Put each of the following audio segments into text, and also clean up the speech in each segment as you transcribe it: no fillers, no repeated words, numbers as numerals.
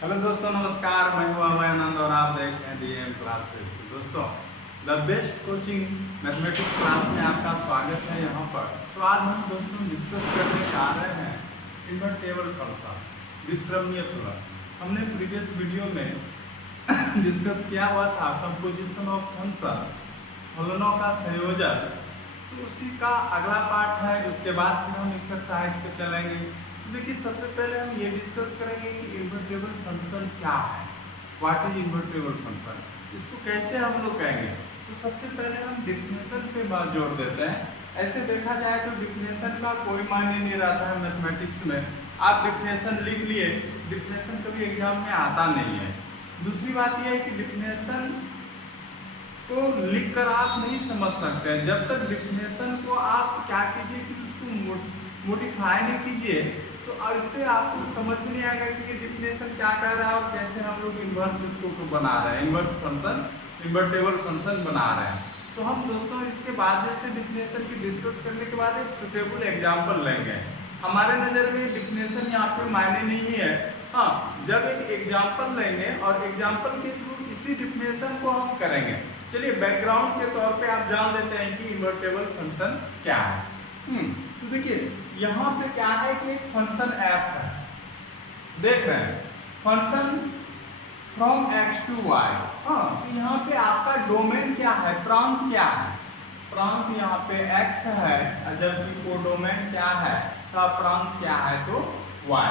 Hello दोस्तों, नमस्कार। मैं हूं अमय आनंद और आप देख रहे हैं डीएम क्लासेस। दोस्तों, the best coaching mathematics class में आपका स्वागत है। यहाँ पर तो आज हम दोस्तों डिस्कस करने जा रहे हैं इन्वर्टेबल फंक्शन, व्युत्क्रमीय फलन। हमने प्रीवियस वीडियो में डिस्कस किया हुआ था कंपोजिशन ऑफ फंक्शन, फलनों का संयोजन। तो उसी का अगला पार्ट है। उसके बाद फिर हम एक्सरसाइज पे चलेंगे। देखिए, सबसे पहले हम ये डिस्कस करेंगे कि इन्वर्टेबल फंक्शन क्या है, व्हाट इज इन्वर्टेबल फंक्शन, इसको कैसे हम लोग कहेंगे। तो सबसे पहले हम डिफिनेशन पे बात जोड़ देते हैं। ऐसे देखा जाए तो डिफिनेशन का कोई मायने नहीं रहता है मैथमेटिक्स में। आप डिफिनेशन लिख लिए, डिफिनेशन कभी एग्जाम में आता नहीं है। दूसरी बात यह है कि डिफिनेशन को लिखकर आप नहीं समझ सकते हैं। जब तक डिफिनेशन को आप क्या कीजिए कि उसको मोडिफाई नहीं कीजिए तो इससे आपको समझ में नहीं आएगा कि ये डिफिनेशन क्या कह रहा है और कैसे हम लोग इन्वर्स इसको बना रहे हैं, इन्वर्स फंक्शन, इन्वर्टेबल फंक्शन बना रहे हैं। तो हम दोस्तों इसके बाद जैसे डिफिनेशन की डिस्कस करने के बाद एक सुटेबल एग्जाम्पल लेंगे। हमारे नज़र में डिफिनेशन यहाँ पे मायने नहीं है। हाँ, जब एक एग्जाम्पल लेंगे और एग्जाम्पल के थ्रू इसी डिफिनेशन को हम करेंगे। चलिए, बैकग्राउंड के तौर पे आप जान लेते हैं कि इन्वर्टेबल फंक्शन क्या है। तो देखिए, यहाँ पे क्या है कि एक फंक्शन f है, देख रहे हैं, function from x to y। हाँ, तो यहाँ पे आपका डोमेन क्या है, प्रांत क्या है। प्रांत यहाँ पे x है, जबकि कोडोमेन क्या है, सप्रांत क्या है, तो y।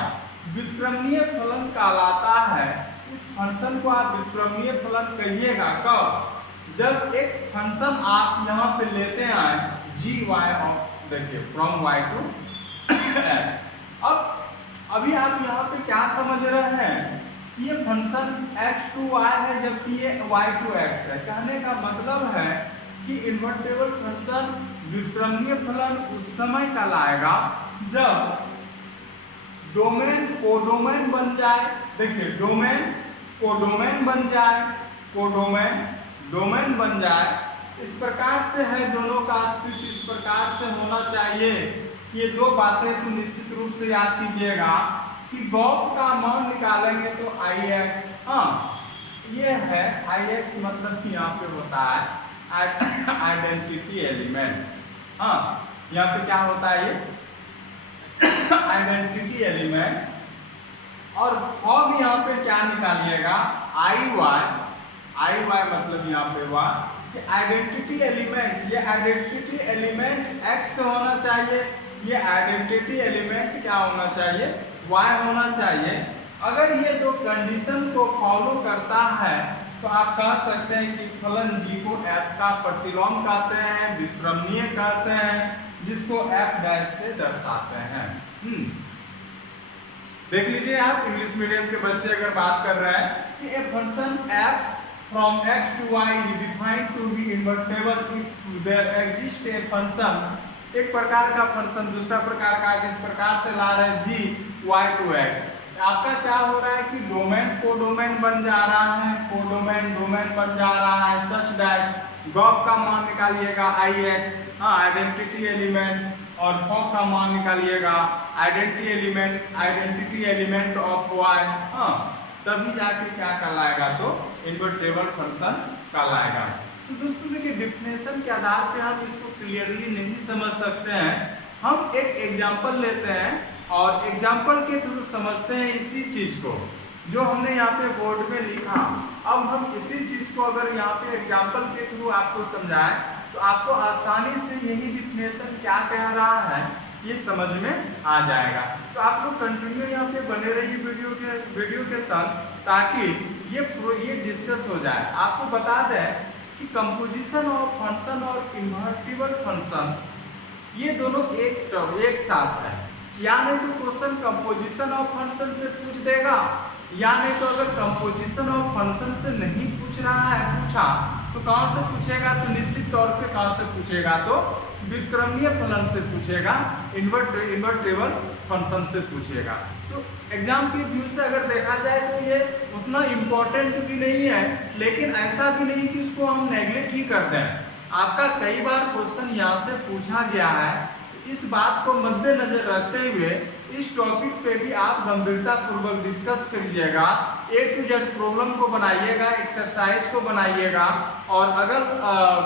व्युत्क्रमीय फलन कहलाता है। इस फंक्शन को आप व्युत्क्रमीय फलन कहिएगा कब, जब एक फंक्शन आप यहाँ पे लेते हैं जी वाई ऑफ, देखिए, फ्रॉम y टू x। अब अभी आप यहाँ पे क्या समझ रहे हैं, ये फंक्शन x टू y है जबकि ये y टू x है। कहने का मतलब है कि इन्वर्टेबल फंक्शन व्युत्क्रमीय फलन उस समय कहलाएगा जब डोमेन कोडोमेन बन जाए। देखिए, डोमेन कोडोमेन बन जाए, कोडोमेन डोमेन बन जाए। इस प्रकार से है, दोनों का अस्तित्व इस प्रकार से होना चाहिए। ये दो बातें तो निश्चित रूप से याद कीजिएगा कि गॉस का मान निकालेंगे तो Ix, हाँ, ये है Ix, मतलब कि यहाँ पे होता है आइडेंटिटी एलिमेंट। हाँ, यहाँ पे क्या होता है, ये आइडेंटिटी एलिमेंट। और फॉर्म यहाँ पे क्या निकालिएगा, Iy मतलब यहाँ पे y, आइडेंटिटी एलिमेंट, ये आइडेंटिटी एलिमेंट x से होना चाहिए, ये आइडेंटिटी एलिमेंट क्या होना चाहिए, y होना चाहिए। अगर ये दो कंडीशन को फॉलो करता है तो आप कह सकते हैं कि फलन g को f का प्रतिलोम कहते हैं, व्युत्क्रमीय कहते हैं, जिसको f डैश से दर्शाते हैं। देख लीजिए, आप इंग्लिश मीडियम के बच्चे अगर बात कर रहे हैं कि a function f from x to y is defined to be invertible if there exists a function, एक प्रकार का फंक्शन दूसरा प्रकार का किस प्रकार से ला रहे हैं g y to x। आपका क्या हो रहा है कि डोमेन कोडोमेन बन जा रहा है, कोडोमेन डोमेन बन जा रहा है, सच दैट गॉस का मान निकालिएगा Ix, हाँ, आइडेंटिटी एलिमेंट, और फॉर्म का मान निकालिएगा आइडेंटिटी एलिमेंट ऑफ y, हाँ, तभी जाके क्या कहलाएगा, तो इन्वर्टेबल फंक्शन कहलाएगा। तो दोस्तों देखिए, डिफिनेशन के आधार पे हम इसको क्लियरली नहीं समझ सकते हैं। हम एक एग्जांपल लेते हैं और एग्जांपल के थ्रू समझते हैं इसी चीज को जो हमने यहाँ पे बोर्ड में लिखा। अब हम इसी चीज को अगर यहाँ पे एग्जांपल के थ्रू आपको समझाएं तो आपको आसानी से यही डिफिनेशन क्या कह रहा है ये समझ में आ जाएगा। तो आप लोग कंटिन्यू यहाँ पे बने रहिए वीडियो के साथ, ताकि ये डिस्कस हो जाए। आपको बता दें कि कंपोजिशन ऑफ फंक्शन और इन्वर्टिबल फंक्शन ये दोनों एक साथ है। या नहीं तो क्वेश्चन कंपोजिशन ऑफ फंक्शन से पूछ देगा, या नहीं तो अगर कंपोजिशन ऑफ फंक्शन से नहीं पूछ रहा है, पूछा तो कहाँ से पूछेगा, तो निश्चित तौर पे कहाँ से पूछेगा, तो व्युत्क्रमीय फलन से पूछेगा, इन्वर्टेबल फंक्शन से पूछेगा। तो एग्जाम के व्यू से अगर देखा जाए तो ये उतना इम्पोर्टेंट भी नहीं है, लेकिन ऐसा भी नहीं कि उसको हम नेग्लेक्ट ही कर दें। आपका कई बार क्वेश्चन यहाँ से पूछा गया है। इस बात को मद्देनजर रखते हुए इस टॉपिक पे भी आप गंभीरता पूर्वक डिस्कस करिएगा, A to Z प्रॉब्लम को बनाइएगा, एक्सरसाइज को बनाइएगा, और अगर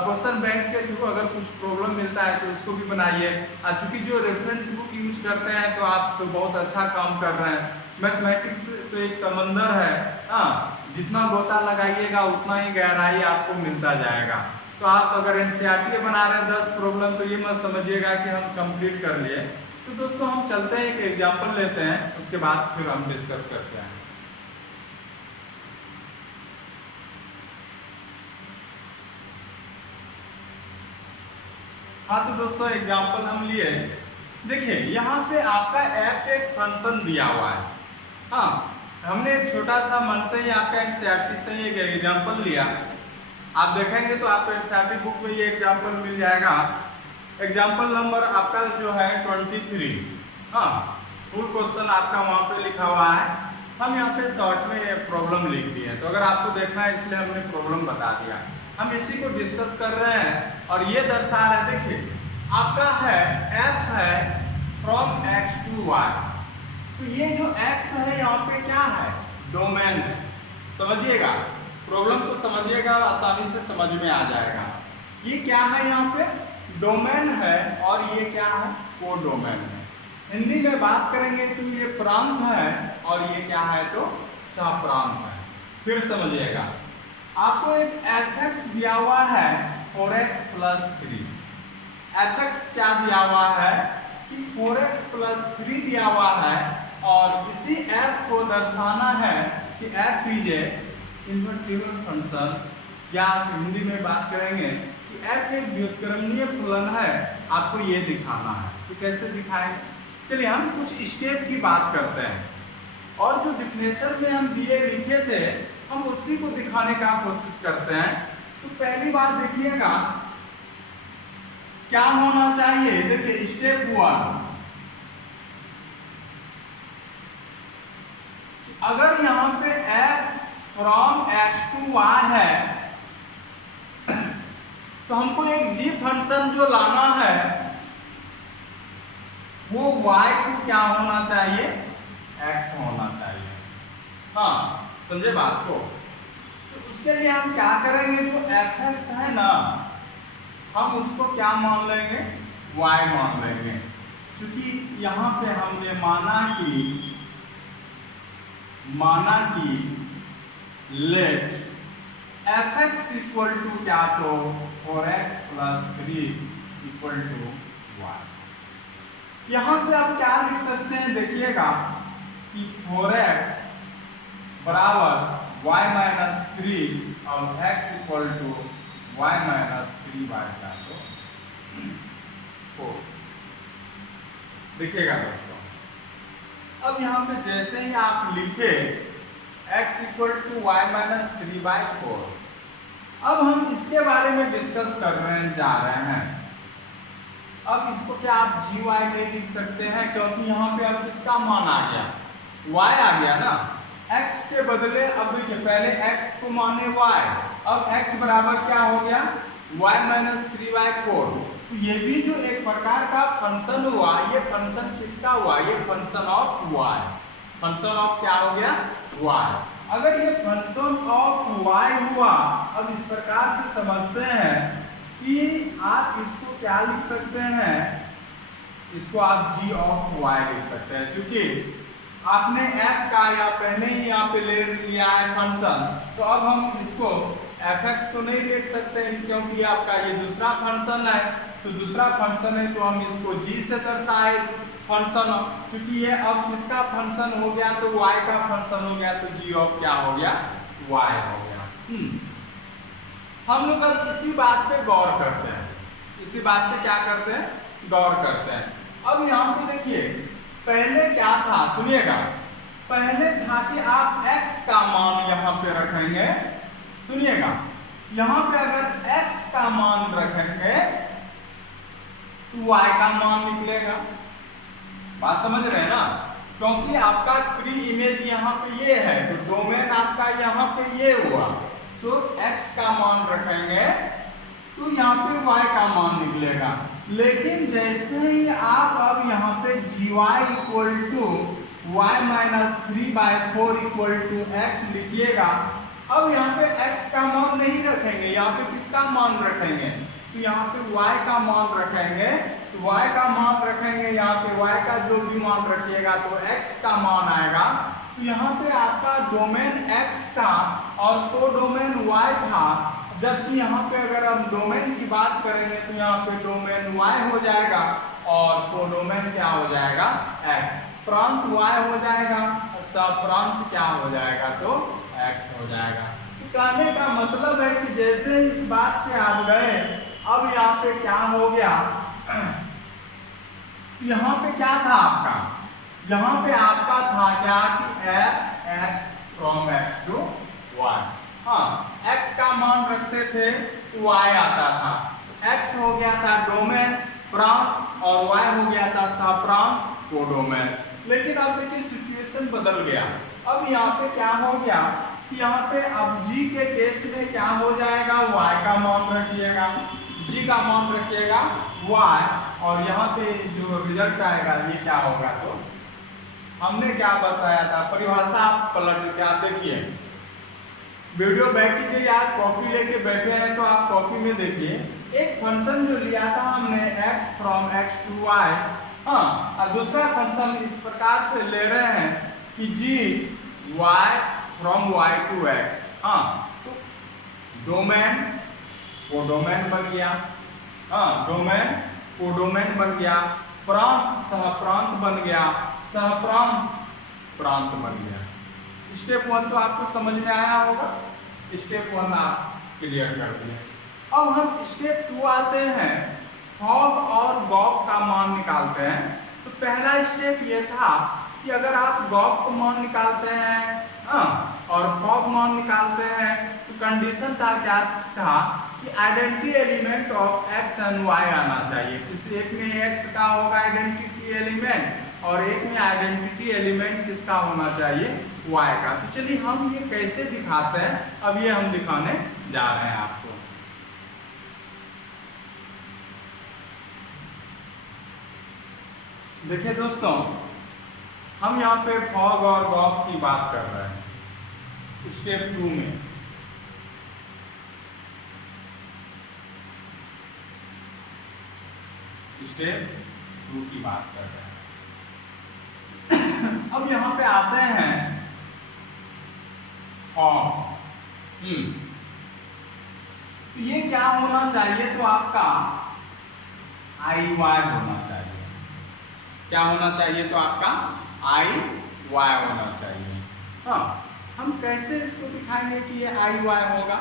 क्वेश्चन बैंक के थ्रू अगर कुछ प्रॉब्लम मिलता है तो उसको भी बनाइए। चूंकि जो रेफरेंस बुक यूज करते हैं तो आप तो बहुत अच्छा काम कर रहे हैं। मैथमेटिक्स तो एक समंदर है, जितना गोता लगाइएगा उतना ही गहराई आपको मिलता जाएगा। तो आप अगर एनसीईआरटी बना रहे हैं 10 प्रॉब्लम तो ये मत समझिएगा कि हम कंप्लीट कर लिए। तो दोस्तों हम चलते हैं, एक एग्जांपल लेते हैं, उसके बाद फिर हम डिस्कस करते हैं। हाँ तो दोस्तों एग्जांपल हम लिए, देखिए यहाँ पे आपका एफ एक फंक्शन दिया हुआ है। हाँ, हमने एक छोटा सा मन से ही आपका एनसीईआरटी से एक एग्जांपल लिया। आप देखेंगे तो आपको एनसीईआरटी बुक में ये एग्जांपल मिल जाएगा। एग्जाम्पल नंबर आपका जो है 23। हाँ, फुल क्वेश्चन आपका वहाँ पे लिखा हुआ है, हम यहाँ पे शॉर्ट में प्रॉब्लम लिख दिए हैं। तो अगर आपको देखना है इसलिए हमने प्रॉब्लम बता दिया, हम इसी को डिस्कस कर रहे हैं। और ये दर्शा रहा है, देखिए आपका है f है फ्रॉम x to y। तो ये जो x है यहाँ पे क्या है, डोमेन है। समझिएगा, प्रॉब्लम को समझिएगा, आसानी से समझ में आ जाएगा। ये क्या है, यहाँ पे डोमेन है, और ये क्या है, कोडोमेन है। हिंदी में बात करेंगे तो ये प्रांत है, और ये क्या है तो सप्रांत है। फिर समझिएगा, आपको एक fx दिया हुआ है 4x + 3। fx क्या दिया हुआ है कि 4x + 3 दिया हुआ है, और इसी f को दर्शाना है कि f is a invertible function, या हिंदी में बात करेंगे कि f एक व्युत्क्रमणीय फलन है। आपको ये दिखाना है, तो कैसे दिखाएं, चलिए हम कुछ स्टेप की बात करते हैं, और जो डिफिनेशन में हम दिए लिखे थे हम उसी को दिखाने का कोशिश करते हैं। तो पहली बात देखिएगा क्या होना चाहिए, देखिए स्टेप 1, अगर यहाँ पे f from x to y है तो हमको एक g फंक्शन जो लाना है वो y को क्या होना चाहिए, x होना चाहिए। हाँ, समझे बात को। तो उसके लिए हम क्या करेंगे, जो fx है ना, हम उसको क्या मान लेंगे, y मान लेंगे। क्योंकि यहाँ पे हमने माना कि लेट fx इक्वल टू क्या, तो 4x + 3 = y। यहां से आप क्या लिख सकते हैं, देखिएगा कि 4x बराबर y - 3 और x equal to y - 3y का तो 4। देखिएगा दोस्तों, अब यहाँ पे जैसे ही आप लिखे x इक्वल टू y - 3/4, अब हम इसके बारे में डिस्कस करने जा रहे हैं। अब इसको क्या आप gy में लिख सकते हैं, क्योंकि यहाँ पे अब किसका मान आ गया, y आ गया ना। x के बदले अब देखिए पहले x को माने y, अब x बराबर क्या हो गया, y - 3/4। तो ये भी जो एक प्रकार का फंक्शन हुआ, ये फंक्शन किसका हुआ, ये function of y, function of क्या हो गया, y। अगर ये फंक्शन ऑफ y हुआ, अब इस प्रकार से समझते हैं कि आप इसको क्या लिख सकते हैं, इसको आप g ऑफ y लिख सकते हैं। क्योंकि आपने f का या पहले ही यहाँ पे ले लिया है फंक्शन, तो अब हम इसको fx तो नहीं लिख सकते क्योंकि आपका ये दूसरा फंक्शन है। तो दूसरा फंक्शन है तो हम इसको g से दर्शाए फंक्शन, क्योंकि ये अब किसका फंक्शन हो गया, तो y का फंक्शन हो गया, तो g ऑफ क्या हो गया, y हो गया। हम लोग अब इसी बात पे गौर करते हैं, इसी बात पे क्या करते हैं, गौर करते हैं। अब यहाँ पे देखिए पहले क्या था, सुनिएगा, पहले था कि आप x का मान यहाँ पे रखेंगे, सुनिएगा, यहाँ पे अगर x का मान रखेंगे तो y का मान निकलेगा। बात समझ रहे हैं ना, क्योंकि आपका प्री इमेज यहाँ पे ये है, तो डोमेन आपका यहाँ पे ये हुआ, तो x का मान रखेंगे तो यहाँ पे y का मान निकलेगा। लेकिन जैसे ही आप अब यहाँ पे G Y equal to Y minus 3/4 equal to X लिखिएगा, अब यहाँ पे x का मान नहीं रखेंगे, यहाँ पे किसका मान रखेंगे, तो यहाँ पे y का मान रखेंगे, तो y का मान रखेंगे, यहाँ पे y का जो भी मान रखिएगा तो x का मान आएगा। तो यहाँ पे आपका डोमेन x था और कोडोमेन y था, जबकि यहाँ पे अगर हम डोमेन की बात करेंगे तो यहाँ पे डोमेन y हो जाएगा और कोडोमेन क्या हो जाएगा x, प्रांत y हो जाएगा, सप्रांत क्या हो जाएगा तो x हो जाएगा। तो कहने का मतलब है कि जैसे इस बात पे आप गए, अब यहाँ पे क्या हो गया, यहाँ पे क्या था आपका, यहाँ पे आपका था क्या कि f(x) from x to y, हाँ x का मान रखते थे तो y आता था, x हो गया था डोमेन प्रांत और y हो गया था सप्रांत कोडोमेन। लेकिन अब देखिए सिचुएशन बदल गया, अब यहाँ पे क्या हो गया कि यहाँ पे अब g के केस में क्या हो जाएगा, y का मान रखिएगा, g का मान रखिएगा y, और यहाँ पे जो रिजल्ट आएगा ये क्या होगा, तो हमने क्या बताया था, परिभाषा आप पलट के आप देखिए, वीडियो बैक कीजिए यार, कॉपी लेके बैठे हैं तो आप कॉपी में देखिए, एक फंक्शन जो लिया था हमने x from x to y, हाँ, और दूसरा फंक्शन इस प्रकार से ले रहे हैं कि g y from y to x, हाँ, तो डोमेन कोडोमेन बन गया, हाँ डोमेन कोडोमेन बन गया, प्रांत सहप्रांत बन गया, सहप्रांत प्रांत बन गया। स्टेप 1 तो आपको समझ में आया होगा, स्टेप 1 आप क्लियर कर दिए। अब हम स्टेप 2 आते हैं, फॉग और गॉफ का मान निकालते हैं। तो पहला स्टेप ये था कि अगर आप गॉफ का मान निकालते हैं और फॉग मान निकालते हैं तो कंडीशन था क्या था कि identity element of x and y आना चाहिए, किसी एक में x का होगा आइडेंटिटी एलिमेंट और एक में आइडेंटिटी एलिमेंट किसका होना चाहिए, y का। तो चलिए हम ये कैसे दिखाते हैं, अब ये हम दिखाने जा रहे हैं आपको। देखिए दोस्तों, हम यहाँ पे फॉग और गॉफ की बात कर रहे हैं स्टेप 2 में। स्टेप 2 की बात कर रहे हैं। अब यहाँ पे आते हैं फॉग, तो ये क्या होना चाहिए, तो आपका IY होना चाहिए, क्या होना चाहिए, तो आपका IY होना चाहिए। हाँ, हम कैसे इसको दिखाएंगे कि ये IY होगा,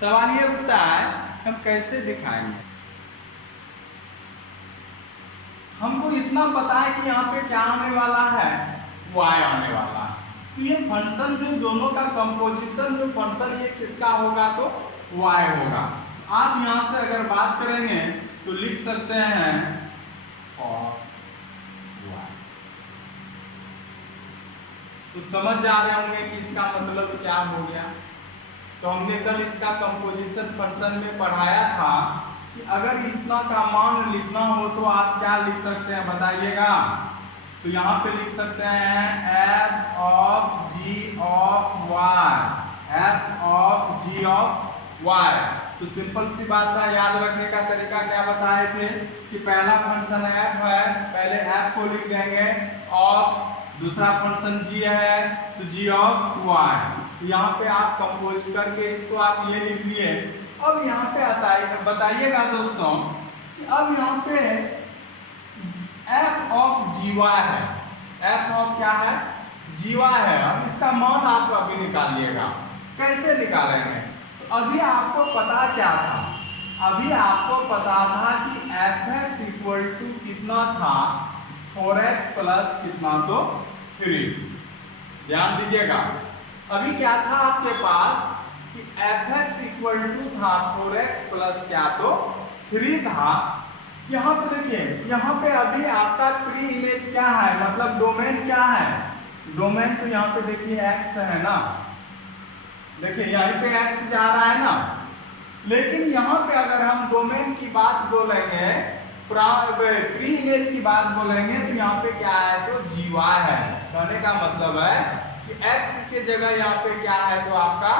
सवाल ये उठता है हम कैसे दिखाएंगे। हमको इतना पता है कि यहाँ पे क्या आने वाला है, y आने वाला है, तो ये फंक्शन जो दोनों का कंपोजिशन जो फंक्शन ये किसका होगा, तो y होगा। आप यहाँ से अगर बात करेंगे तो लिख सकते हैं और y, तो समझ जा रहे होंगे कि इसका मतलब क्या हो गया। तो हमने कल इसका कंपोजिशन फंक्शन में पढ़ाया था कि अगर इतना का मान लिखना हो तो आप क्या लिख सकते हैं बताइएगा। तो यहाँ पे लिख सकते हैं f of g of y, f of g of y। तो सिंपल सी बात है, याद रखने का तरीका क्या बताए थे कि पहला फंक्शन f है, पहले f को लिख देंगे, ऑफ दूसरा फंक्शन g है तो g of y। तो यहाँ पे आप कंपोज करके इसको आप ये लिख लिए। अब यहाँ पे आता है, बताइएगा दोस्तों कि अब यहाँ पे f of gy है, f of क्या है, gy है। अब इसका मान आप अभी निकालिएगा, कैसे निकालेंगे, तो अभी आपको पता क्या था, अभी आपको पता था कि fx इक्वल टू कितना था, 4x प्लस कितना तो 3। ध्यान दीजिएगा, अभी क्या था आपके पास कि fx इक्वल टू था 4x प्लस क्या तो 3 था। यहाँ पे देखिए, यहाँ पे अभी आपका प्री इमेज क्या है, मतलब डोमेन क्या है, डोमेन तो यहाँ पे देखिए x है ना, देखिए यहीं पे x जा रहा है ना। लेकिन यहाँ पे अगर हम डोमेन की बात बोलेंगे प्री इमेज की बात बोलेंगे तो यहाँ पे क्या है तो GY है। कहने का मतलब है कि x के जगह यहाँ पे क्या है तो आपका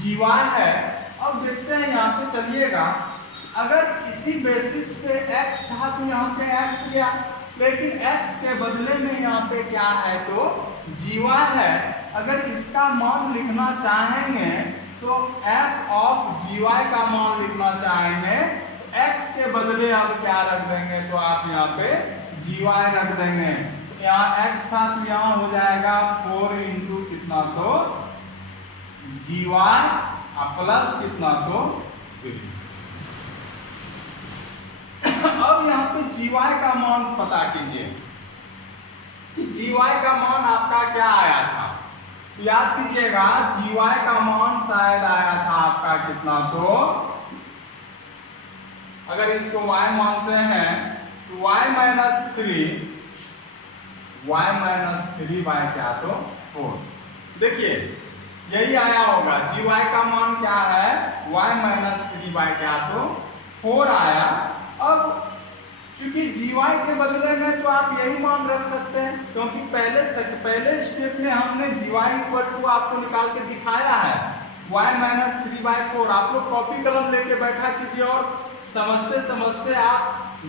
GY है। अब देखते हैं यहाँ पे, चलिएगा, अगर इसी बेसिस पे x था तो यहाँ पे x गया, लेकिन x के बदले में यहाँ पे क्या है तो GY है। अगर इसका मान लिखना चाहेंगे तो f ऑफ GY का मान लिखना चाहेंगे, x के बदले अब क्या रख देंगे तो आप यहाँ पे GY रख देंगे। तो यहाँ x था तो यहाँ हो जाएगा 4 इंटू कितना तो GY प्लस कितना तो 3। अब यहाँ पे GY का मान पता कीजिए कि GY का मान आपका क्या आया था। याद कीजिएगा GY का मान शायद आया था आपका कितना तो, अगर इसको y मानते हैं तो y माइनस 3 बाय क्या तो 4। देखिए यही आया होगा, GY का मान क्या है y माइनस 3 बाय क्या तो 4 आया। अब चूंकि GY के बदले में तो आप यही मान रख सकते हैं, क्योंकि पहले स्टेप में हमने GY इक्वल टू आपको निकाल के दिखाया है y माइनस 3 बाय 4। आप लोग कॉपी कलम लेके बैठा कीजिए और समझते समझते आप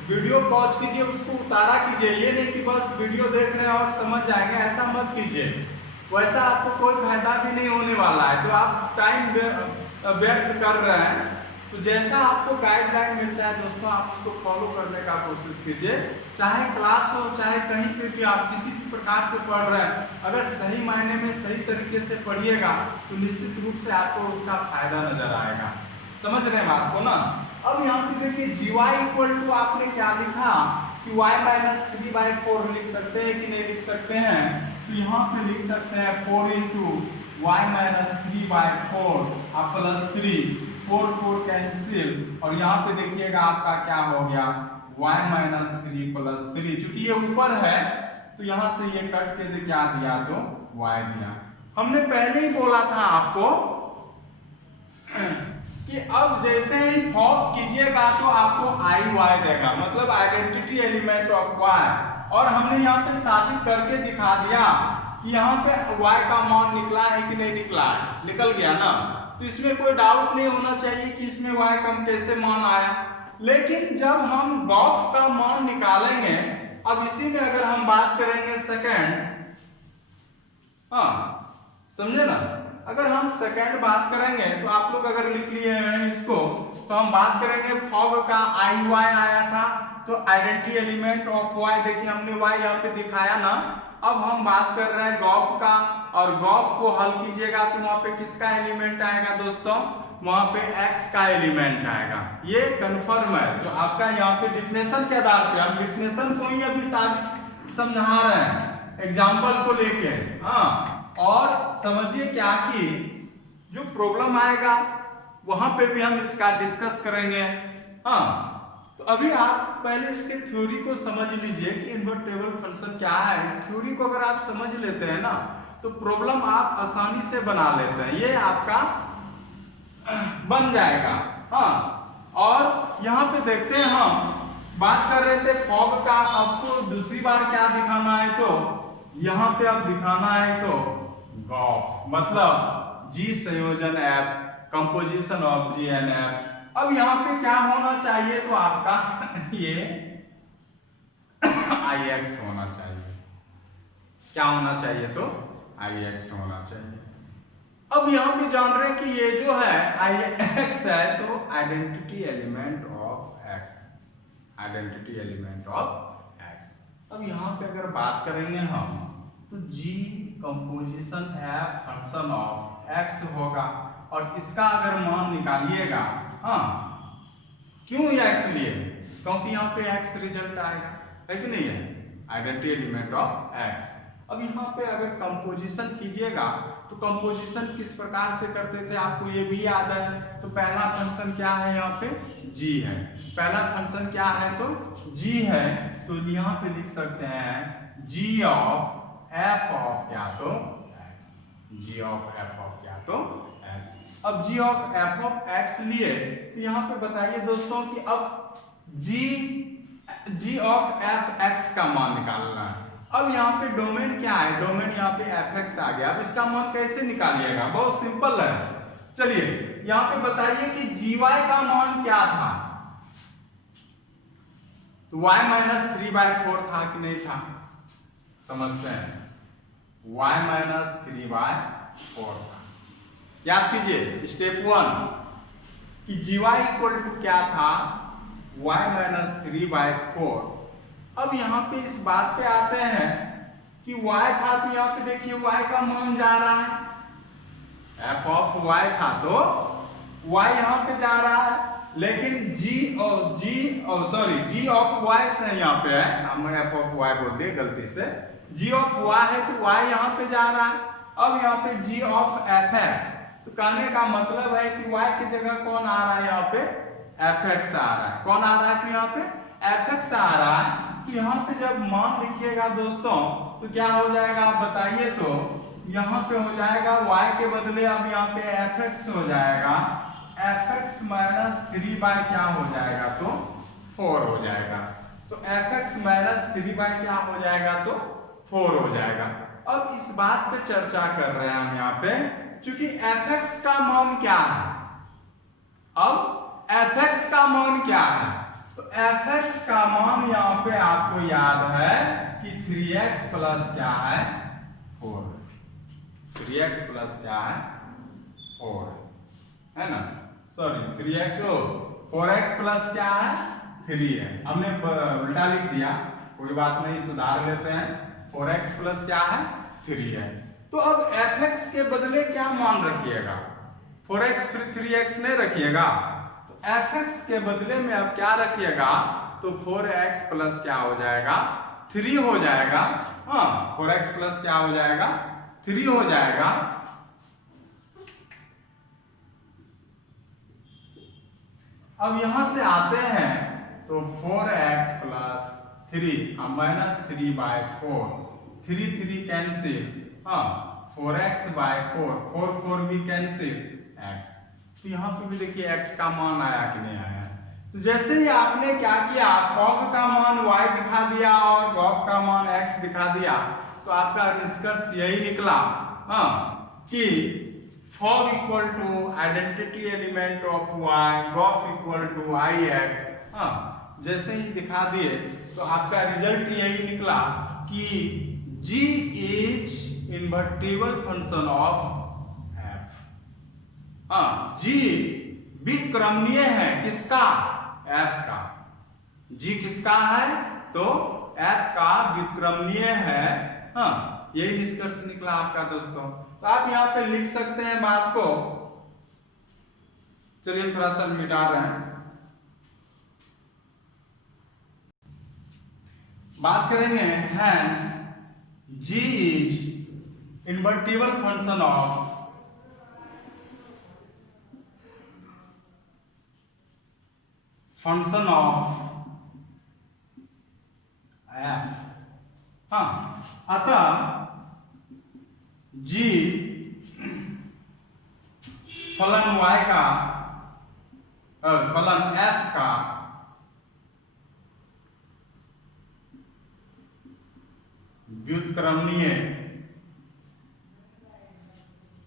वीडियो पॉज कीजिए, उसको उतारा कीजिए। ये नहीं कि बस वीडियो देख रहे हैं और समझ जाएंगे, ऐसा मत कीजिए, वैसा आपको कोई फायदा भी नहीं होने वाला है। तो आप टाइम व्यर्थ कर रहे हैं। तो जैसा आपको गाइडलाइन मिलता है दोस्तों, आप उसको फॉलो करने का कोशिश कीजिए, चाहे क्लास हो चाहे कहीं पे भी आप किसी भी प्रकार से पढ़ रहे हैं। अगर सही मायने में सही तरीके से पढ़िएगा तो निश्चित रूप से आपको उसका फायदा नजर आएगा। समझ रहे हैं बात को ना। अब यहाँ पे देखिए GY इक्वल टू आपने क्या लिखा कि y माइनस 3 बाई 4 लिख सकते हैं कि नहीं लिख सकते हैं। तो यहाँ पे लिख सकते हैं 4 into y minus 3 by 4 plus 3, 4 cancel, और यहाँ पे देखिएगा आपका क्या हो गया y माइनस 3 प्लस 3। चूंकि ये ऊपर है तो यहाँ से ये कट के क्या दिया तो y दिया। हमने पहले ही बोला था आपको कि अब जैसे ही फॉर्म कीजिएगा तो आपको IY देगा, मतलब आइडेंटिटी एलिमेंट ऑफ Y। और हमने यहाँ पे साबित करके दिखा दिया कि यहाँ पे Y का मान निकला है कि नहीं निकला है, निकल गया ना। तो इसमें कोई डाउट नहीं होना चाहिए कि इसमें Y का कैसे मान आया। लेकिन जब हम गॉस का मान निकालेंगे, अब इसी में अगर हम बात करेंगे सेकंड, हाँ समझे ना, अगर हम सेकंड बात करेंगे तो आप लोग अगर लिख लिए हैं इसको, तो हम बात करेंगे फॉग का IY आया था तो आइडेंटिटी एलिमेंट ऑफ Y, देखिए हमने Y यहाँ पे दिखाया ना। अब हम बात कर रहे हैं गॉफ का, और गॉफ को हल कीजिएगा तो वहां पे किसका एलिमेंट आएगा दोस्तों, वहां पे X का एलिमेंट आएगा। ये कंफर्म है। तो आपका यहाँ पे डिफिनेशन के आधार पे, हम डिफिनेशन को ही अभी समझा रहे हैं एग्जाम्पल को लेके, हाँ। और समझिए क्या कि जो प्रॉब्लम आएगा वहां पे भी हम इसका डिस्कस करेंगे, हाँ। तो अभी आप पहले इसके थ्योरी को समझ लीजिए कि इन्वर्टेबल फंक्शन क्या है। थ्योरी को अगर आप समझ लेते हैं ना तो प्रॉब्लम आप आसानी से बना लेते हैं, ये आपका बन जाएगा, हाँ। और यहाँ पे देखते हैं, हम बात कर रहे थे फॉग का, आपको दूसरी बार क्या दिखाना है तो यहाँ पे अब दिखाना है तो गॉफ, मतलब G संयोजन F, composition of G and F। अब यहाँ पे क्या होना चाहिए तो आपका ये IX होना चाहिए। क्या होना चाहिए तो IX होना चाहिए। अब यहाँ पे जान रहे हैं कि ये जो है IX है तो identity element of X, identity element of X। अब यहाँ पे अगर बात करेंगे हम तो G composition F function of X होगा, और इसका अगर मान निकालिएगा, हाँ, क्यों ये X लिए, क्योंकि यहाँ पे X रिजल्ट आएगा, है कि नहीं है, आइडेंटिटी एलिमेंट ऑफ X। अब यहाँ पे अगर कंपोजिशन कीजिएगा तो कंपोजिशन किस प्रकार से करते थे आपको ये भी याद है। तो पहला फंक्शन क्या है यहाँ पे G है, पहला फंक्शन क्या है तो G है, तो यहाँ पे लिख सकते हैं G ऑफ F ऑफ क्या तो X, G of F of क्या तो X। अब G of F of X लिए तो यहाँ पे बताइए दोस्तों कि अब G g of f x का मान निकालना है। अब यहाँ पे डोमेन क्या है, डोमेन यहाँ पे एफ एक्स आ गया। अब इसका मान कैसे निकालिएगा, बहुत सिंपल है। चलिए यहाँ पे बताइए कि जी वाई का मान क्या था, तो y माइनस 3/4 था कि नहीं था, समझते हैं। y माइनस 3/4 था। याद कीजिए स्टेप 1 कि जी वाई इक्वल टू क्या था, y माइनस 3/4। अब यहाँ पे इस बात पे आते हैं कि y था, तो यहाँ पे देखिए y का मान जा रहा है, f ऑफ y था तो y यहाँ पे जा रहा है, लेकिन g ऑफ y यहाँ पे है, हम f ऑफ y बोल दिए गलती से, g ऑफ y है तो y यहाँ पे जा रहा है। अब यहाँ पे g ऑफ fx, तो कहने का मतलब है कि y की जगह कौन आ रहा है, यहाँ पे fx आ रहा है। कौन आ रहा है, तो यहाँ पे fx आ रहा है। तो यहाँ पे जब मान लिखिएगा दोस्तों तो क्या हो जाएगा आप बताइए, तो यहाँ पे हो जाएगा y के बदले अब यहाँ पे fx हो जाएगा, fx माइनस 3 बाय क्या हो जाएगा, तो 4 हो जाएगा। तो fx माइनस 3 बाय क्या हो जाएगा, तो 4 हो जाएगा। अब इस बात पे चर्चा कर रहे हैं हम यहाँ पे, क्योंकि fx का मान क्या है, अब fx का मान क्या है, तो fx का मान यहाँ पे आपको याद है कि 3x प्लस क्या है, 4। 3x प्लस क्या है, 4 है ना, सॉरी 3x 4x प्लस क्या है, 3 है। हमने उल्टा लिख दिया, कोई बात नहीं, सुधार लेते हैं। 4x प्लस क्या है, 3 है। तो अब fx के बदले क्या मान रखिएगा, 4x फिर 3x नहीं रखिएगा, तो fx के बदले में अब क्या रखिएगा, तो 4x प्लस क्या हो जाएगा, 3 हो जाएगा। हाँ 4x प्लस क्या हो जाएगा, 3 हो जाएगा। अब यहां से आते हैं तो 4x प्लस 3 माइनस 3/4, 3 कैंसिल, हाँ 4x/4, 4 भी कैंसिल, x। तो यहाँ पे भी देखिए x का मान आया कि नहीं आया। तो जैसे ही आपने क्या किया, fog का मान y दिखा दिया और gov का मान x दिखा दिया, तो आपका निष्कर्ष यही निकला कि fog equal to identity element of y, gov equal to ix। जैसे ही दिखा दिए तो आपका रिजल्ट यही निकला कि g is invertible function of f। g व्युत्क्रमणीय है, किसका, f का। g किसका है, तो f का व्युत्क्रमणीय है। यही निष्कर्ष निकला आपका दोस्तों। तो आप यहाँ पे लिख सकते हैं बात को। चलिए थोड़ा सा मिटा रहे हैं, बात करेंगे। Hence g is invertible function of f। अतः g फलन y का, फलन f का व्युत्क्रमणीय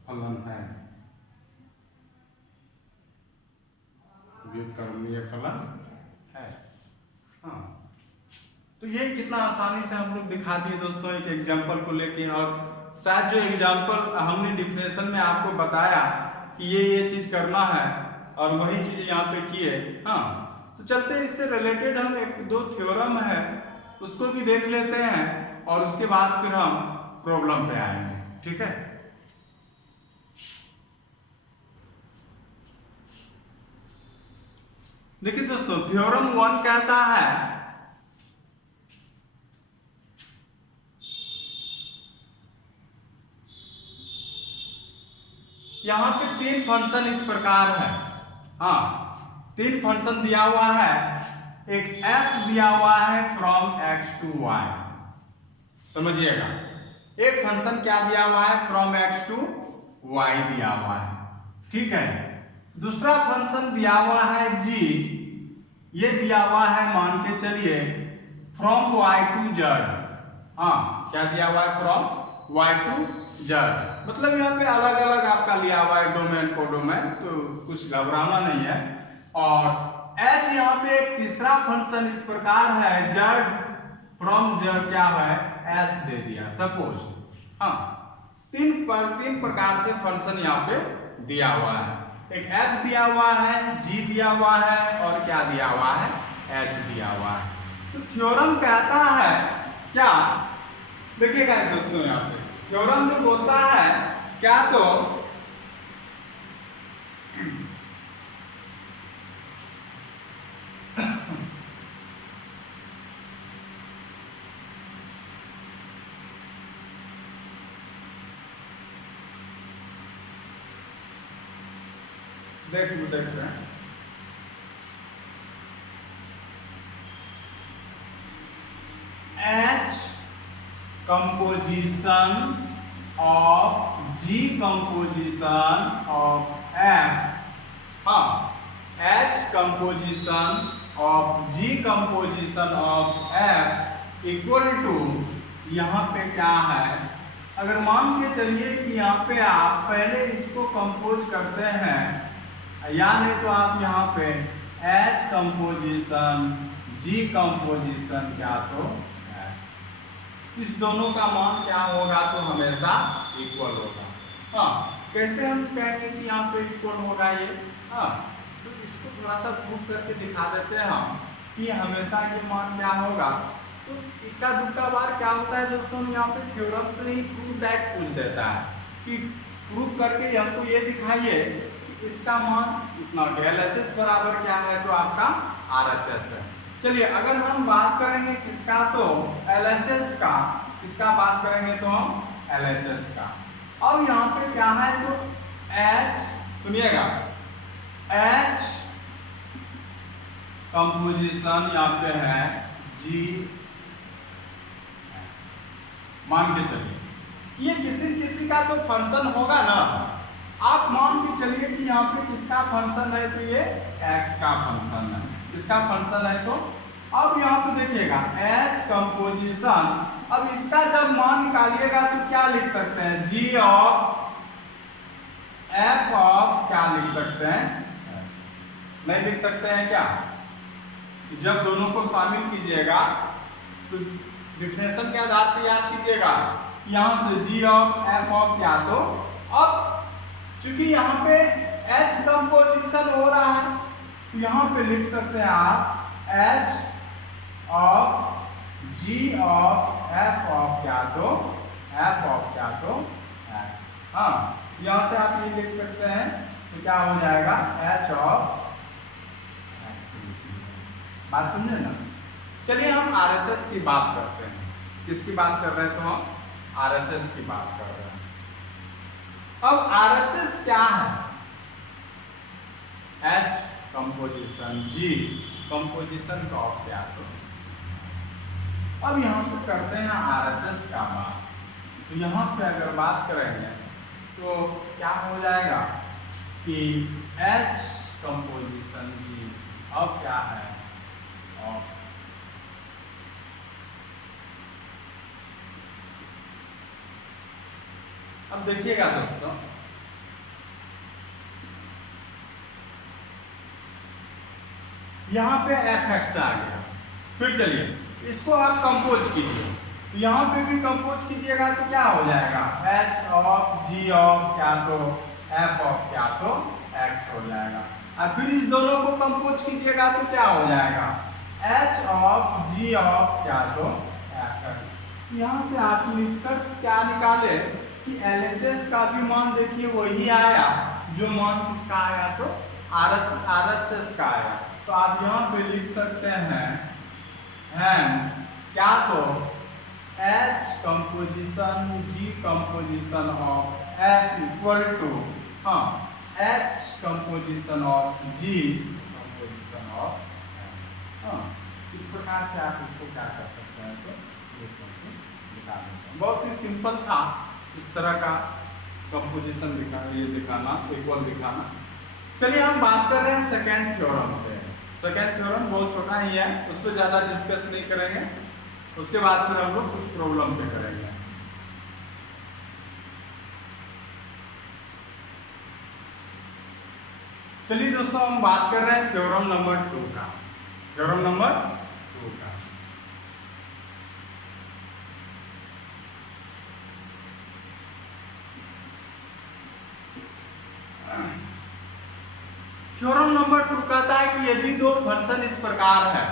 फलन है, व्युत्क्रमणीय फलन है। तो ये कितना आसानी से हम लोग दिखा दिए दोस्तों एक एग्जाम्पल को लेके। और शायद जो एग्जाम्पल हमने डिफिनेशन में आपको बताया कि ये चीज करना है और वही चीज यहाँ पे किए। तो चलते इससे रिलेटेड हम एक दो थ्योरम है उसको भी देख लेते हैं और उसके बाद फिर हम प्रॉब्लम पे आएंगे, ठीक है। देखिए दोस्तों थ्योरम 1 कहता है यहां पे 3 फंक्शन इस प्रकार है। 3 फंक्शन दिया हुआ है, एक f दिया हुआ है फ्रॉम x टू y, समझिएगा। एक फंक्शन क्या दिया हुआ है, फ्रॉम x टू y दिया हुआ है, ठीक है। दूसरा फंक्शन दिया हुआ है g, ये दिया हुआ है, मान के चलिए फ्रॉम y टू z। हाँ, क्या दिया हुआ है? From y to z। मतलब यहाँ पे अलग अलग आपका लिया हुआ है डोमेन को डोमेन, तो कुछ घबराना नहीं है। और h यहाँ पे एक तीसरा फंक्शन इस प्रकार है, z फ्रॉम z क्या है? s दे दिया सपोज। हाँ, तीन प्रकार से फंक्शन यहाँ पे दिया हुआ है। एक f दिया हुआ है, g दिया हुआ है, और क्या दिया हुआ है? h दिया हुआ है। तो थ्योरम कहता है क्या? देखिएगा दोस्तों, यहाँ पे थ्योरम जो बोलता है क्या, तो देख रहे हैं, H composition of G composition of F। हाँ, H composition of G composition of F equal to, यहाँ पे क्या है? अगर मान के चलिए कि यहाँ पे आप पहले इसको कंपोज करते हैं, या नहीं तो आप यहाँ पे H कंपोजिशन G कंपोजिशन क्या, तो इस दोनों का मान क्या होगा? तो हमेशा इक्वल होगा। हाँ, कैसे हम कहेंगे कि यहाँ पे इक्वल होगा ये? हाँ, तो इसको थोड़ा सा प्रूव करके दिखा देते हैं हम कि हमेशा ये मान क्या होगा। तो इक्का दुक्का बार क्या होता है दोस्तों, यहाँ पे थ्योरम से ही प्रूव दैट पूछ देता है कि प्रूव करके हमको ये दिखाइए कि इसका मान इतना, LHS बराबर क्या है? तो आपका RHS है। चलिए, अगर हम बात करेंगे किसका, तो LHS का। किसका बात करेंगे? तो हम LHS का। अब यहाँ पे क्या है? तो H, सुनिएगा, H कंपोजिशन यहाँ पे है G, मान के चलिए ये किसी का तो फंक्शन होगा ना। आप मान के चलिए कि यहाँ पे किसका फंक्शन है? तो ये x का फंक्शन है। इसका फंक्शन है। तो अब यहाँ पे देखिएगा H कंपोजिशन, अब इसका जब मान निकालिएगा तो क्या लिख सकते हैं? G ऑफ F ऑफ क्या लिख सकते हैं? नहीं लिख सकते हैं क्या? जब दोनों को शामिल कीजिएगा तो डिफिनेशन के आधार पर याद कीजिएगा, यहाँ से G ऑफ F ऑफ क्या, तो अब चूंकि यहाँ पे H कंपोजिशन हो रहा है, यहाँ पे लिख सकते हैं आप H of G of F of क्या, तो F ऑफ क्या, तो X। हाँ, यहाँ से आप ये लिख सकते हैं, तो क्या हो जाएगा? H of X। बात समझे ना? चलिए हम RHS की बात करते हैं। किसकी बात कर रहे हैं? तो हम RHS की बात कर रहे हैं। अब RHS क्या है? H कंपोजिशन, G कंपोजिशन का ऑफ क्या, तो अब यहाँ पे करते हैं RHS का बात। तो यहाँ पे अगर बात करेंगे तो क्या हो जाएगा कि H कंपोजिशन G अब क्या है? ऑफ। अब देखिएगा दोस्तों, यहाँ पे fx आ गया। फिर चलिए इसको आप कंपोज कीजिए, तो यहाँ पे भी कंपोज कीजिएगा तो क्या हो जाएगा? H ऑफ G ऑफ क्या, तो F ऑफ क्या, तो X हो जाएगा। अब फिर इस दोनों को कंपोज कीजिएगा तो क्या हो जाएगा? H ऑफ G ऑफ क्या, तो F। यहाँ से आप निष्कर्ष क्या निकाले कि LHS का भी मान देखिए वही आया जो मान किसका आया, तो RHS का आया। तो आप यहाँ पे लिख सकते हैं hence क्या, तो H composition G composition of F equal to H composition of G composition of F। इस प्रकार से आप इसको क्या कर सकते हैं? तो दिखा देते हैं। बहुत ही सिंपल था इस तरह का कंपोजिशन दिखाना, ये दिखाना, इक्वल दिखाना। चलिए हम बात कर रहे हैं सेकेंड थ्योरम पे। सेकेंड थ्योरम बहुत छोटा ही है, उस पर ज्यादा डिस्कस नहीं करेंगे। उसके बाद फिर हम लोग कुछ प्रॉब्लम पे करेंगे। चलिए दोस्तों, हम बात कर रहे हैं थ्योरम नंबर 2 का। थ्योरम नंबर 2 का थ्योरम नंबर 2 कहता है कि यदि दो फंक्शन इस प्रकार है,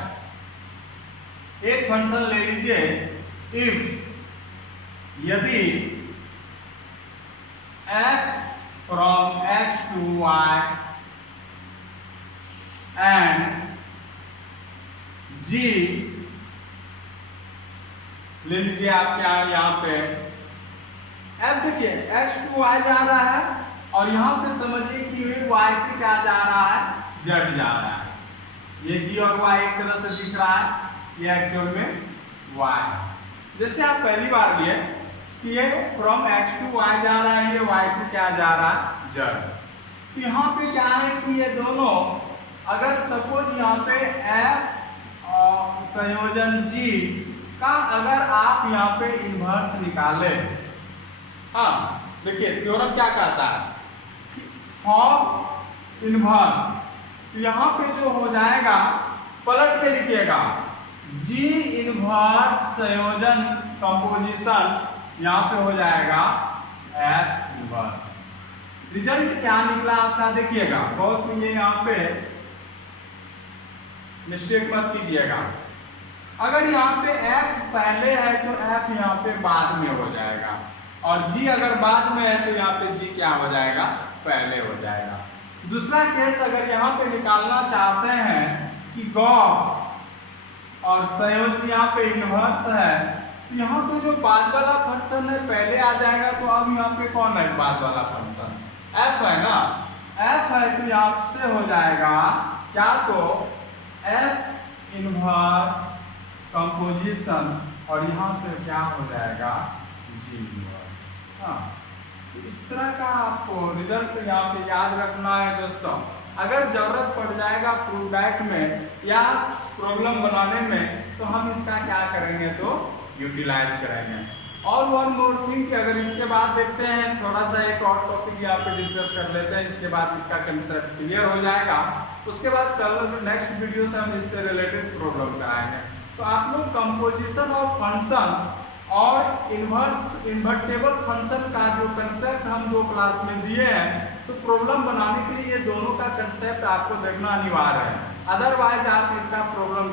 एक फंक्शन ले लीजिए, इफ यदि f from x to y and g ले लीजिए आप, क्या यहाँ पे f देखिए x to y जा रहा है और यहाँ पे समझिए कि y से क्या जा रहा है, z जा रहा है। ये g और y एक तरह से दिख रहा है, ये एक्चुअल में y है। जैसे आप पहली बार लिए कि ये फ्रॉम x to y जा रहा है, ये y to क्या जा रहा है, z। तो यहाँ पे क्या है कि ये दोनों, अगर सपोज यहाँ पे f संयोजन g का अगर आप यहाँ पे इन्वर्स निकाले, हाँ देखिए थ्योरम क्या कहता है, फॉर इन्वर्स, यहाँ पे जो हो जाएगा पलट के लिखिएगा, g इन्वर्स संयोजन कंपोजिशन, यहाँ पे हो जाएगा f इन्वर्स। रिजल्ट क्या निकला आपका देखिएगा, बहुत ये यहाँ पे मिस्टेक मत कीजिएगा। अगर यहाँ पे f पहले है तो f यहाँ पे बाद में हो जाएगा, और g अगर बाद में है तो यहाँ पे g क्या हो जाएगा, पहले हो जाएगा। दूसरा केस, अगर यहाँ पे निकालना चाहते हैं कि गॉस और संयोजन यहाँ पे इन्वर्स है, तो यहाँ पे जो बाद वाला फंक्शन है पहले आ जाएगा। तो अब यहाँ पे कौन है बाद वाला फंक्शन, f है ना, f है तो यहाँ से हो जाएगा क्या, तो f इन्वर्स कंपोजिशन, और यहाँ से क्या हो जाएगा, g इन्वर्स। हाँ, तो इस तरह का आपको रिजल्ट यहाँ पे याद रखना है दोस्तों। अगर जरूरत पड़ जाएगा प्रूफ बैक में या प्रॉब्लम बनाने में, तो हम इसका क्या करेंगे, तो यूटिलाइज करेंगे। और वन मोर थिंग कि अगर इसके बाद देखते हैं थोड़ा सा एक और टॉपिक यहाँ पे डिस्कस कर लेते हैं, इसके बाद इसका कंसेप्ट क्लियर हो जाएगा। उसके बाद कल नेक्स्ट वीडियो से हम इससे रिलेटेड प्रॉब्लम कराएंगे। तो आप लोग कंपोजिशन ऑफ फंक्शन और इन्वर्टेबल फंक्शन का जो कंसेप्ट हम 2 क्लास में दिए हैं, तो प्रॉब्लम बनाने के लिए ये दोनों का कंसेप्ट आपको देखना अनिवार्य है, अदरवाइज आप इसका प्रॉब्लम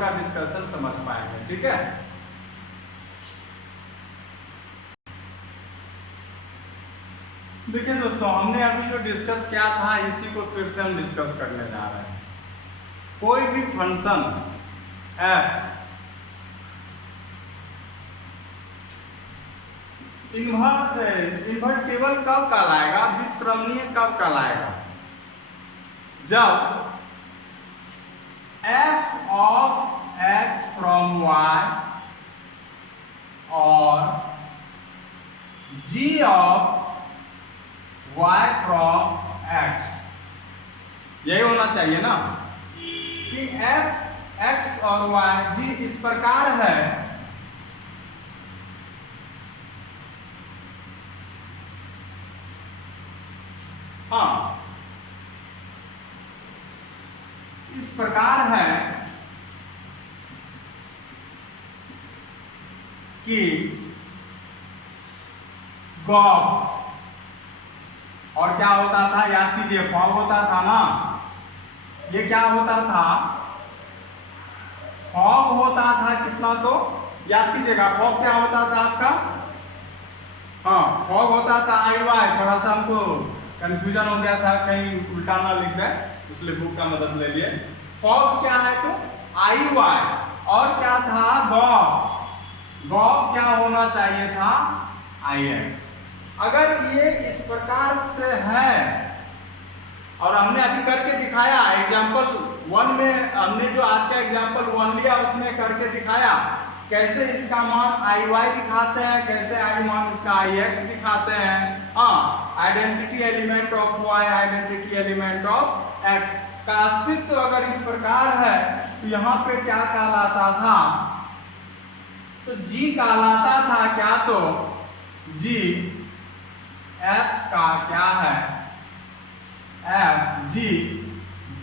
का डिस्कशन समझ पाएंगे। ठीक है, देखिए दोस्तों, हमने अभी जो डिस्कस किया था इसी को फिर से हम डिस्कस करने जा रहे हैं। कोई भी फंक्शन f इन्वर्टेबल कब कहलाएगा, व्युत्क्रमणीय कब कहलाएगा, जब f of x from y और g of y from x, यही होना चाहिए ना, कि f x और y g इस प्रकार है, हाँ इस प्रकार है कि गॉस, और क्या होता था याद कीजिए, फॉग होता था ना, ये क्या होता था, फॉग होता था कितना, तो याद कीजिएगा फॉग क्या होता था आपका, हाँ फॉग होता था आई वाई, थोड़ा सा हमको कंफ्यूजन हो गया था, कहीं उल्टा ना लिख दे, इसलिए बुक का मदद ले लिए। फॉग क्या है, तो आई वाई, और क्या था गॉफ, गॉफ क्या होना चाहिए था, आई एक्स। अगर ये इस प्रकार से है, और हमने अभी करके दिखाया एग्जाम्पल 1 में, हमने जो आज का एग्जाम्पल 1 लिया उसमें करके दिखाया कैसे इसका मान आई वाई दिखाते हैं, कैसे आई मान इसका आई एक्स दिखाते हैं। हाँ, identity element of Y, identity element of X, का अस्तित्व अगर इस प्रकार है तो यहाँ पे क्या कहलाता था, तो जी कहलाता था क्या, तो जी एफ का क्या है, एफ जी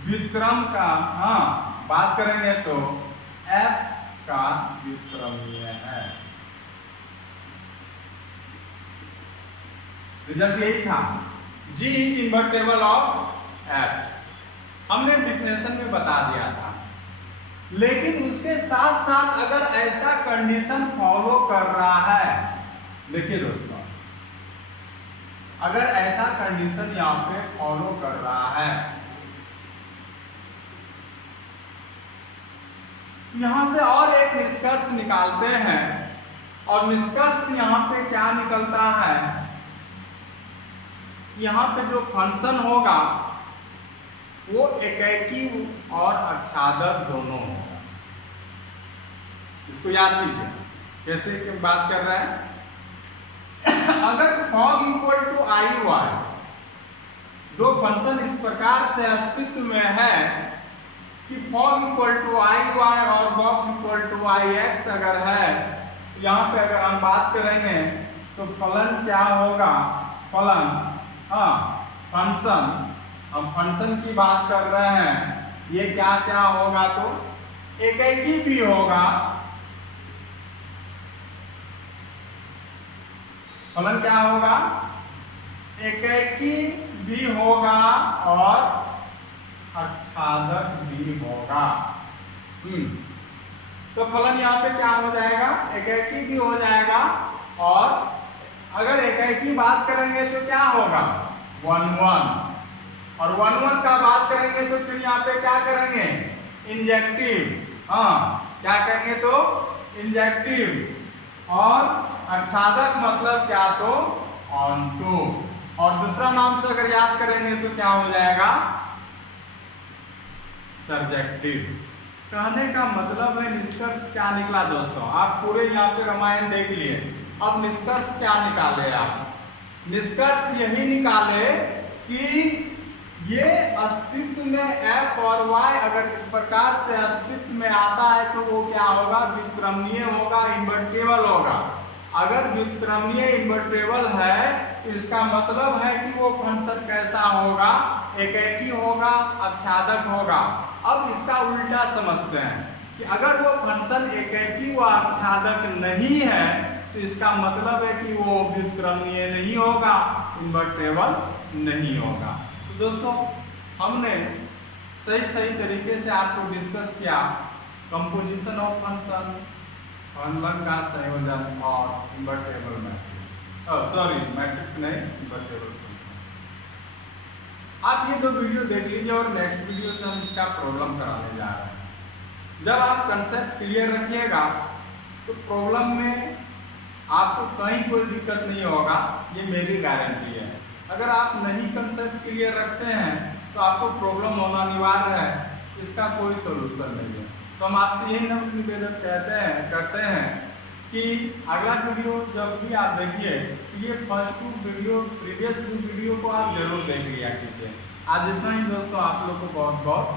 व्युत्क्रम का, हाँ बात करेंगे तो एफ का व्युत्क्रमीय है। रिजल्ट यही था, जी इज इन्वर्टेबल ऑफ एफ। हमने डिफिनेशन में बता दिया था, लेकिन उसके साथ साथ अगर ऐसा कंडीशन फॉलो कर रहा है, देखिए दोस्तों, अगर ऐसा कंडीशन यहाँ पे फॉलो कर रहा है, यहां से और एक निष्कर्ष निकालते हैं, और निष्कर्ष यहाँ पे क्या निकलता है, यहाँ पे जो फंक्शन होगा वो एकैकी और आच्छादक दोनों होगा। इसको याद कीजिए, कैसे की बात कर रहे हैं। अगर fog equal to I Y, दो फंक्शन इस प्रकार से अस्तित्व में है कि fog equal to I Y और box equal to I X अगर है, यहाँ पे अगर हम बात करेंगे तो फलन क्या होगा, फलन, हाँ फंक्शन, हम फंक्शन की बात कर रहे हैं, ये क्या क्या होगा, तो एकैकी भी होगा, फलन क्या होगा, एकैकी भी होगा और आच्छादक भी होगा। तो फलन यहाँ पे क्या हो जाएगा, एकैकी भी हो जाएगा, और अगर एकैकी बात करेंगे तो क्या होगा, 1 1, और 1 1 का बात करेंगे तो फिर यहाँ पे क्या करेंगे, इंजेक्टिव, हाँ क्या कहेंगे, तो इंजेक्टिव, और आच्छादक मतलब क्या, तो ऑनटू, और दूसरा नाम से अगर याद करेंगे तो क्या हो जाएगा, सर्जेक्टिव। कहने का मतलब है, निष्कर्ष क्या निकला दोस्तों, आप पूरे यहाँ पे रामायण देख लिए, अब निष्कर्ष क्या निकाले आप, निष्कर्ष यही निकाले कि ये अस्तित्व में f और y अगर इस प्रकार से अस्तित्व में आता है तो वो क्या होगा, व्युत्क्रमणीय होगा, इन्वर्टेबल होगा। अगर व्युत्क्रमणीय इन्वर्टेबल है तो इसका मतलब है कि वो फंक्शन कैसा होगा, एकैकी होगा, आच्छादक होगा। अब इसका उल्टा समझते हैं कि अगर वो फंक्शन एकैकी व आच्छादक नहीं है तो इसका मतलब है कि वो व्युत्क्रमणीय नहीं होगा, इन्वर्टेबल नहीं होगा। तो दोस्तों, हमने सही तरीके से आपको डिस्कस किया कंपोजिशन ऑफ फंक्शन, फलन का संयोजन और इन्वर्टेबल मैट्रिक्स, सॉरी मैट्रिक्स नहीं, इन्वर्टेबल फंक्शन। आप ये दो वीडियो देख लीजिए और नेक्स्ट वीडियो से हम इसका प्रॉब्लम कराने जा रहे हैं। जब आप कंसेप्ट क्लियर रखिएगा तो प्रॉब्लम में आपको कहीं कोई दिक्कत नहीं होगा, ये मेरी गारंटी है। अगर आप नहीं कंसेप्ट क्लियर रखते हैं तो आपको प्रॉब्लम होना अनिवार्य है, इसका कोई सोल्यूशन नहीं है। तो हम आपसे यही निवेदन करते हैं कि अगला वीडियो जब भी आप देखिए तो ये फर्स्ट 2 वीडियो, प्रीवियस 2 वीडियो को आप जरूर देख लिया कीजिए। आज इतना ही दोस्तों, आप लोग को बहुत बहुत